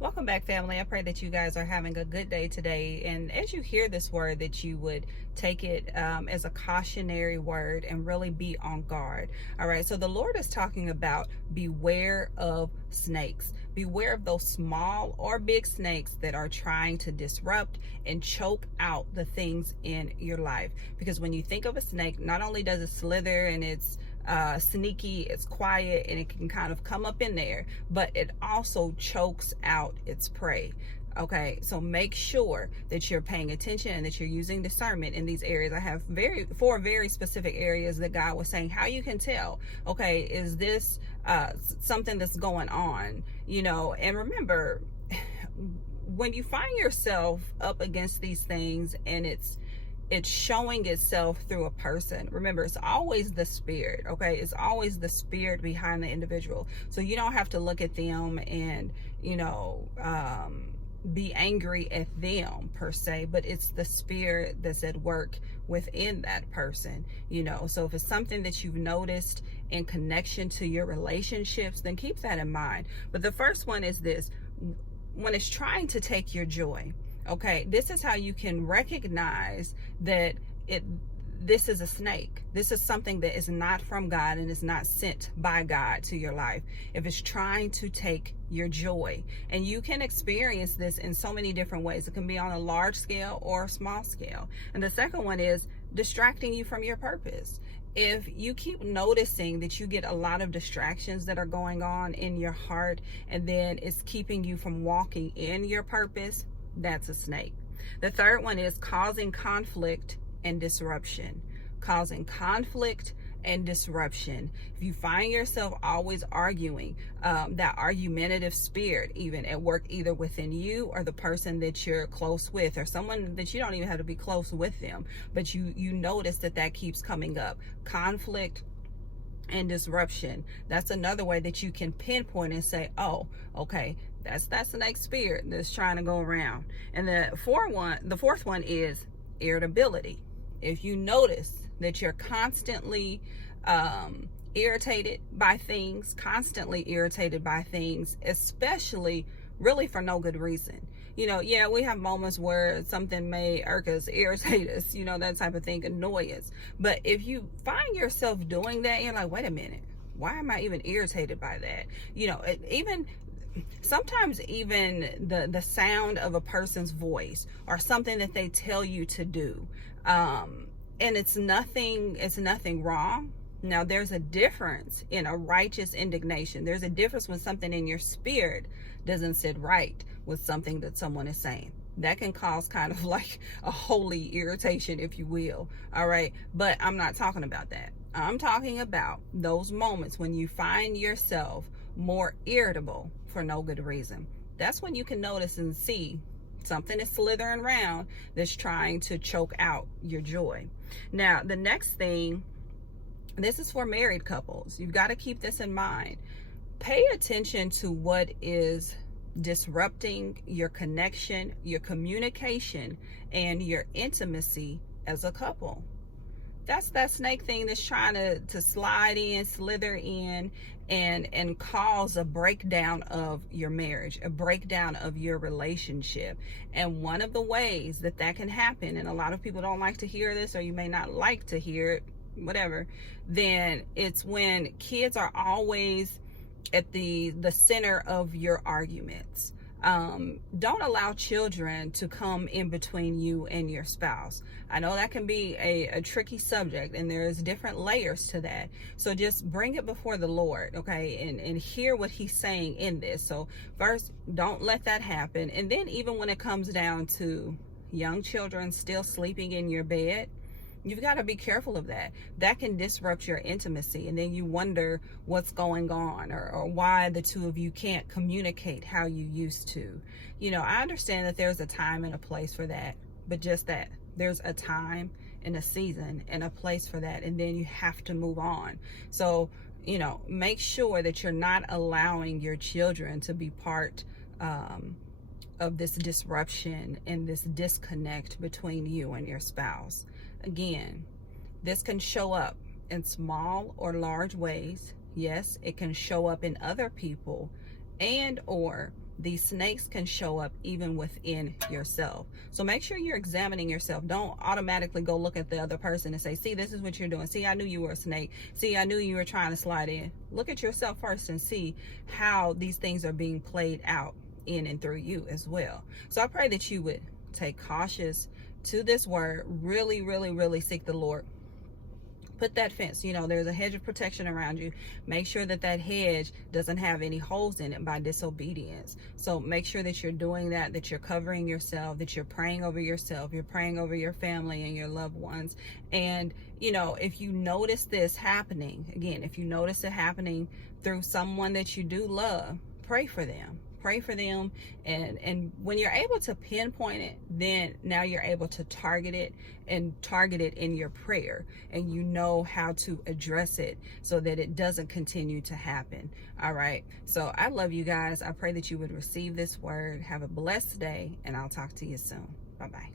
Welcome back, family. I pray that you guys are having a good day today. And as you hear this word, that you would take it as a cautionary word and really be on guard. All right. So the Lord is talking about beware of snakes. Beware of those small or big snakes that are trying to disrupt and choke out the things in your life. Because when you think of a snake, not only does it slither and it's sneaky, it's quiet, and it can kind of come up in there, but it also chokes out its prey. Okay, so make sure that you're paying attention and that you're using discernment in these areas. I have four very specific areas that God was saying how you can tell, okay, is this something that's going on, and remember, when you find yourself up against these things and it's showing itself through a person. Remember, it's always the spirit, okay? It's always the spirit behind the individual. So you don't have to look at them and, be angry at them per se, but it's the spirit that's at work within that person, So if it's something that you've noticed in connection to your relationships, then keep that in mind. But the first one is this: when it's trying to take your joy. Okay, this is how you can recognize that this is a snake. This is something that is not from God and is not sent by God to your life. If it's trying to take your joy, and you can experience this in so many different ways. It can be on a large scale or a small scale. And the second one is distracting you from your purpose. If you keep noticing that you get a lot of distractions that are going on in your heart, and then it's keeping you from walking in your purpose, that's a snake. The third one is causing conflict and disruption. Causing conflict and disruption. If you find yourself always arguing, that argumentative spirit, even at work, either within you or the person that you're close with, or someone that you don't even have to be close with them, but you notice that keeps coming up. Conflict and disruption. That's another way that you can pinpoint and say, oh, okay, that's the next spirit that's trying to go around. And the fourth one is irritability. If you notice that you're constantly irritated by things, especially really for no good reason. We have moments where something may irk us, irritate us, that type of thing, annoy us. But if you find yourself doing that, you're like, wait a minute, why am I even irritated by that? Sometimes even the sound of a person's voice or something that they tell you to do, and it's nothing wrong. Now, there's a difference in a righteous indignation. There's a difference when something in your spirit doesn't sit right with something that someone is saying. That can cause kind of like a holy irritation, if you will. All right. But I'm not talking about that. I'm talking about those moments when you find yourself more irritable for no good reason. That's when you can notice and see something is slithering around that's trying to choke out your joy. Now, the next thing, this is for married couples. You've got to keep this in mind. Pay attention to what is disrupting your connection, your communication, and your intimacy as a couple. That's that snake thing that's trying to slide in, slither in, and cause a breakdown of your marriage, a breakdown of your relationship. And one of the ways that can happen, and a lot of people don't like to hear this, or you may not like to hear it, whatever, then it's when kids are always at the center of your arguments. Don't allow children to come in between you and your spouse. I know that can be a tricky subject, and there's different layers to that. So just bring it before the Lord, okay, and hear what he's saying in this. So first, don't let that happen. And then even when it comes down to young children still sleeping in your bed, you've got to be careful of that. That can disrupt your intimacy, and then you wonder what's going on, or why the two of you can't communicate how you used to. I understand that there's a time and a place for that, but just that there's a time and a season and a place for that, and then you have to move on. So, make sure that you're not allowing your children to be part of this disruption and this disconnect between you and your spouse. Again, this can show up in small or large ways. Yes, it can show up in other people, and or these snakes can show up even within yourself. So make sure you're examining yourself. Don't automatically go look at the other person and say, see, this is what you're doing. See, I knew you were a snake. See, I knew you were trying to slide in. Look at yourself first and see how these things are being played out in and through you as well. So I pray that you would take cautious to this word. Really, really, really seek the Lord. Put that fence, there's a hedge of protection around you. Make sure that that hedge doesn't have any holes in it by disobedience. So make sure that you're doing that you're covering yourself, that you're praying over yourself, you're praying over your family and your loved ones. And, if you notice this happening, again, if you notice it happening through someone that you do love, pray for them. Pray for them, and when you're able to pinpoint it, then now you're able to target it in your prayer, and you know how to address it so that it doesn't continue to happen. All right, so I love you guys. I pray that you would receive this word. Have a blessed day, and I'll talk to you soon. Bye-bye.